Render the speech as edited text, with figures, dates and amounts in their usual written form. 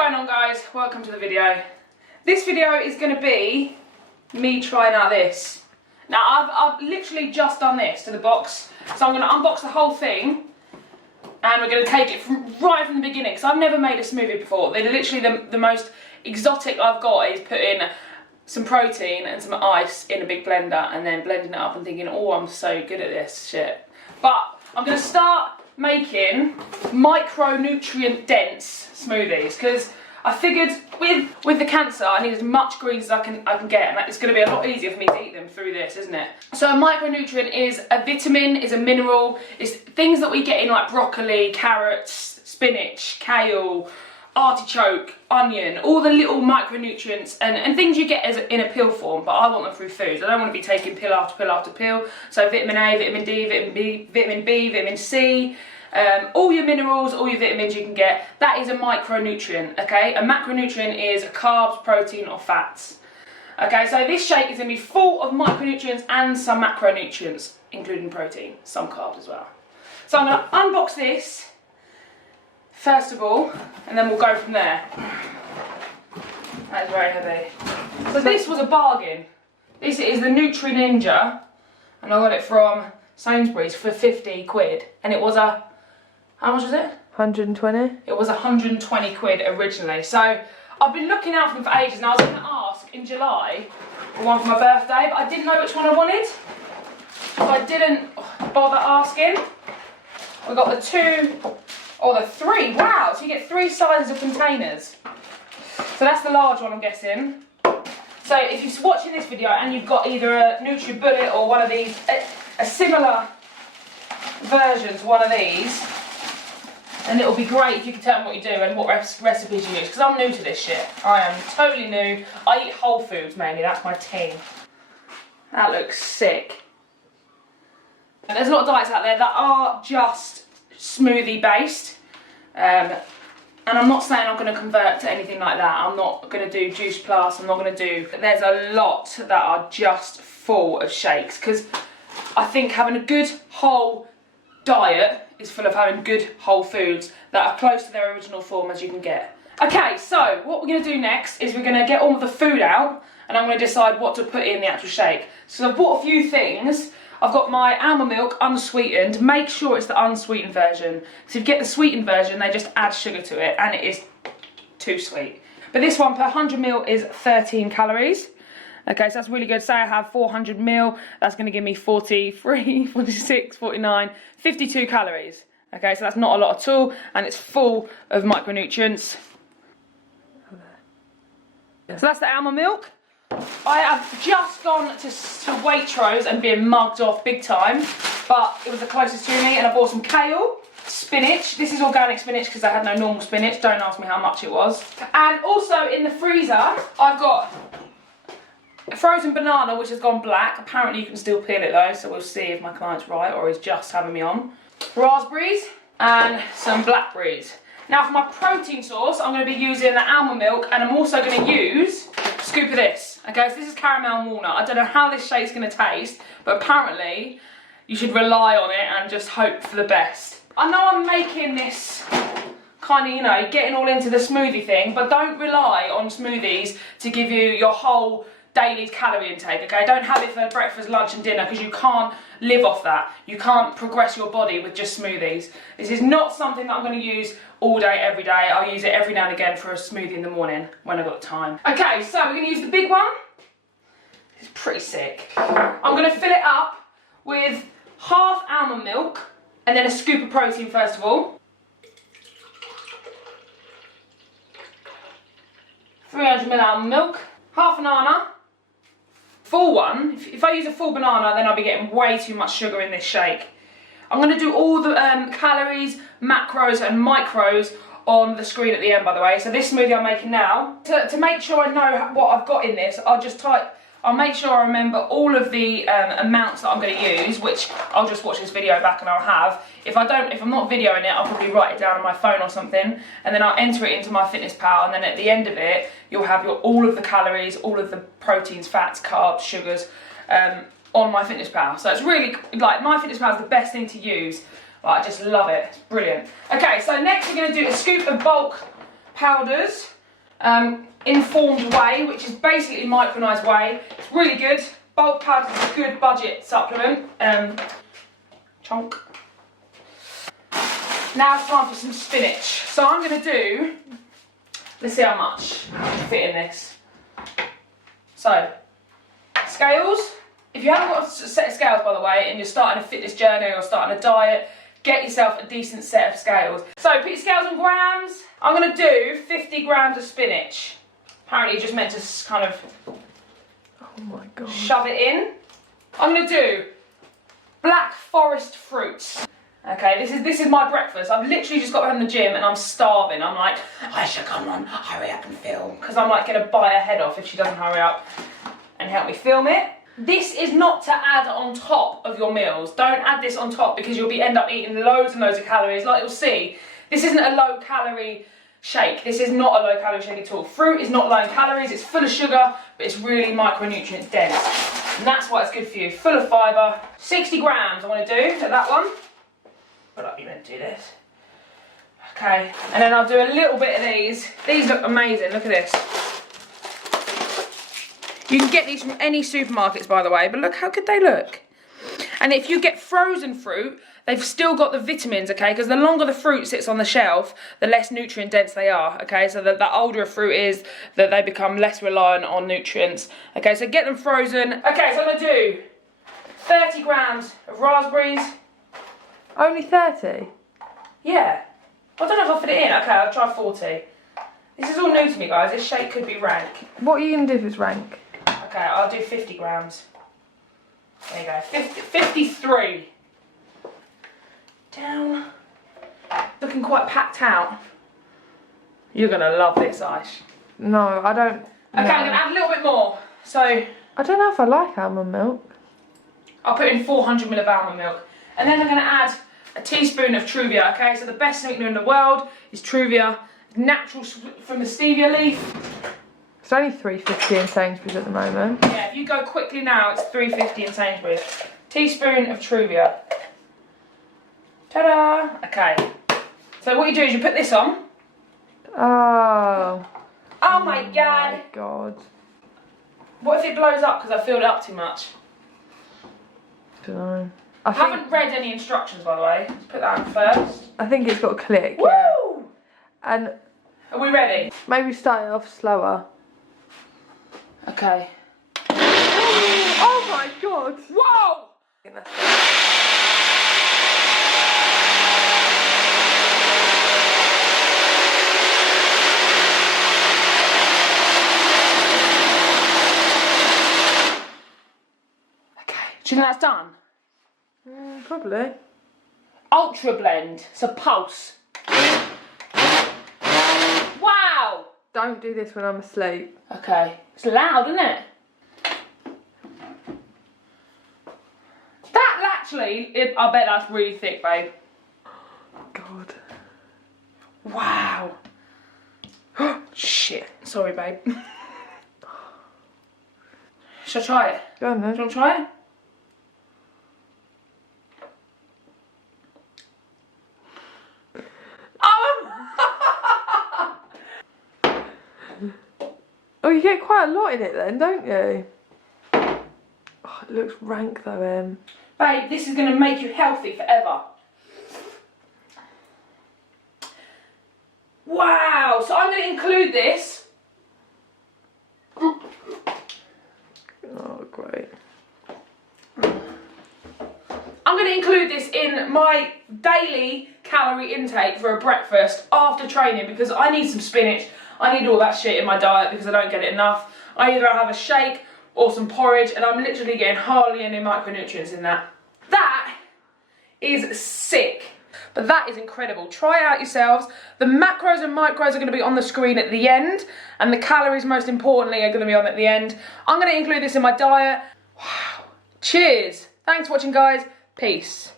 going on, guys? Welcome to the video. This video is going to be me trying out this. Now I've literally just done this to the box, so I'm going to unbox the whole thing and we're going to take it right from the beginning, because I've never made a smoothie before. They're literally the most exotic I've got is putting some protein and some ice in a big blender and then blending it up and thinking, oh, I'm so good at this shit. But I'm going to start making micronutrient dense smoothies, because I figured with the cancer I need as much greens as I can get, and it's going to be a lot easier for me to eat them through this, isn't it? So a micronutrient is a vitamin, is a mineral, it's things that we get in like broccoli, carrots, spinach, kale, artichoke, onion, all the little micronutrients and things you get in a pill form, but I want them through foods. I don't want to be taking pill after pill after pill. So vitamin A, vitamin D, vitamin B, vitamin C, all your minerals, all your vitamins you can get, that is a micronutrient, okay? A macronutrient is carbs, protein or fats. Okay, so this shake is going to be full of micronutrients and some macronutrients, including protein, some carbs as well. So I'm going to unbox this first of all, and then we'll go from there. That is very heavy. So this was a bargain. This is the Nutri Ninja, and I got it from Sainsbury's for 50 quid, and it was a, how much was it? 120. It was 120 quid originally. So I've been looking out for them for ages, and I was going to ask in July for one for my birthday, but I didn't know which one I wanted, so I didn't bother asking. We got the two, or the three, wow, so you get 3 sizes of containers. So that's the large one, I'm guessing. So if you're watching this video and you've got either a NutriBullet or one of these, a similar version to one of these, then it'll be great if you can tell me what you do and what recipes you use, because I'm new to this shit. I am totally new. I eat whole foods mainly, that's my team. That looks sick. And there's a lot of diets out there that are just smoothie based, and I'm not saying I'm going to convert to anything like that. I'm not going to do Juice Plus, I'm not going to do, there's a lot that are just full of shakes, because I think having a good whole diet is full of having good whole foods that are close to their original form as you can get. Okay, so what we're going to do next is we're going to get all of the food out and I'm going to decide what to put in the actual shake. So I've bought a few things. I've got my almond milk unsweetened. Make sure it's the unsweetened version. So if you get the sweetened version, they just add sugar to it and it is too sweet. But this one per 100ml is 13 calories. Okay, so that's really good. Say I have 400ml, that's going to give me 43, 46, 49, 52 calories. Okay, so that's not a lot at all, and it's full of micronutrients. So that's the almond milk. I have just gone to Waitrose and been mugged off big time, but it was the closest to me, and I bought some kale, spinach. This is organic spinach because I had no normal spinach. Don't ask me how much it was. And also in the freezer, I've got a frozen banana which has gone black. Apparently you can still peel it though, so we'll see if my client's right or he's just having me on. Raspberries and some blackberries. Now for my protein source, I'm going to be using the almond milk, and I'm also going to use a scoop of this. Okay, so this is caramel and walnut. I don't know how this shake's going to taste, but apparently you should rely on it and just hope for the best. I know I'm making this kind of, you know, getting all into the smoothie thing, but don't rely on smoothies to give you your whole daily calorie intake, okay? Don't have it for breakfast, lunch and dinner, because you can't live off that. You can't progress your body with just smoothies. This is not something that I'm going to use all day, every day. I'll use it every now and again for a smoothie in the morning when I've got time. Okay, so we're going to use the big one. It's pretty sick. I'm going to fill it up with half almond milk and then a scoop of protein first of all. 300ml almond milk, half a banana. Full one, if I use a full banana, then I'll be getting way too much sugar in this shake. I'm going to do all the calories, macros and micros on the screen at the end, by the way. So this smoothie I'm making now, to make sure I know what I've got in this, I'll make sure I remember all of the amounts that I'm going to use, which I'll just watch this video back and I'll have. If I'm not videoing it, I'll probably write it down on my phone or something, and then I'll enter it into MyFitnessPal, and then at the end of it, you'll have all of the calories, all of the proteins, fats, carbs, sugars on MyFitnessPal. So it's really, like, MyFitnessPal is the best thing to use. Like, I just love it, it's brilliant. Okay, so next we're going to do a scoop of bulk powders, informed whey, which is basically micronized whey. It's really good. Bulk powder is a good budget supplement. Chunk. Now it's time for some spinach. So I'm going to do, let's see how much I can fit in this. So, scales. If you haven't got a set of scales, by the way, and you're starting a fitness journey or starting a diet, get yourself a decent set of scales. So, put your scales on grams. I'm going to do 50 grams of spinach. Apparently you're just meant to kind of Oh my god. shove it in. I'm going to do black forest fruits. Okay, this is my breakfast. I've literally just got home from the gym and I'm starving. I'm like, Aisha, come on, hurry up and film. Because I'm like going to bite her head off if she doesn't hurry up and help me film it. This is not to add on top of your meals. Don't add this on top because you'll end up eating loads and loads of calories. Like you'll see, this isn't a low calorie shake. This is not a low calorie shake at all. Fruit is not low in calories. It's full of sugar, but it's really micronutrient dense. And that's why it's good for you. Full of fibre. 60 grams I want to do at that one. But I'm going to do this. Okay, and then I'll do a little bit of these. These look amazing. Look at this. You can get these from any supermarkets, by the way, but look how good they look. And if you get frozen fruit, they've still got the vitamins, okay? Because the longer the fruit sits on the shelf, the less nutrient dense they are, okay? So the older a fruit is, that they become less reliant on nutrients. Okay, so get them frozen. Okay, so I'm going to do 30 grams of raspberries. Only 30? Yeah. I don't know if I'll fit it in. Okay, I'll try 40. This is all new to me, guys. This shake could be rank. What are you going to do if it's rank? Okay, I'll do 50 grams. There you go. 53. Down. Looking quite packed out. You're going to love this, Aish. No, I don't. Okay, I'm going to add a little bit more. So, I don't know if I like almond milk. I'll put in 400 ml of almond milk. And then I'm going to add a teaspoon of Truvia, okay? So the best sweetener in the world is Truvia. Natural from the stevia leaf. It's only $3.50 in Sainsbury's at the moment. Yeah, if you go quickly now, it's $3.50 in Sainsbury's. Teaspoon of Truvia. Ta-da! Okay. So what you do is you put this on. Oh. Oh my god! My god. What if it blows up because I filled it up too much? Don't know. I haven't read any instructions, by the way. Let's put that on first. I think it's got a click. Woo! Yeah. And Are we ready? maybe start it off slower. Okay. Oh my god! Whoa! Okay. Do you think that's done? Probably. Ultra blend. It's a pulse. Wow! Don't do this when I'm asleep. Okay. It's loud, isn't it? That actually, I bet that's really thick, babe. God. Wow. Shit. Sorry, babe. Shall I try it? Go on then. Do you want to try it? Oh, you get quite a lot in it then, don't you? Oh, it looks rank though, Babe, this is going to make you healthy forever. Wow, so I'm going to include this. Oh, great. I'm going to include this in my daily calorie intake for a breakfast after training because I need some spinach. I need all that shit in my diet because I don't get it enough. I either have a shake or some porridge and I'm literally getting hardly any micronutrients in that. That is sick. But that is incredible. Try it out yourselves. The macros and micros are going to be on the screen at the end and the calories most importantly are going to be on at the end. I'm going to include this in my diet. Wow. Cheers. Thanks for watching, guys. Peace.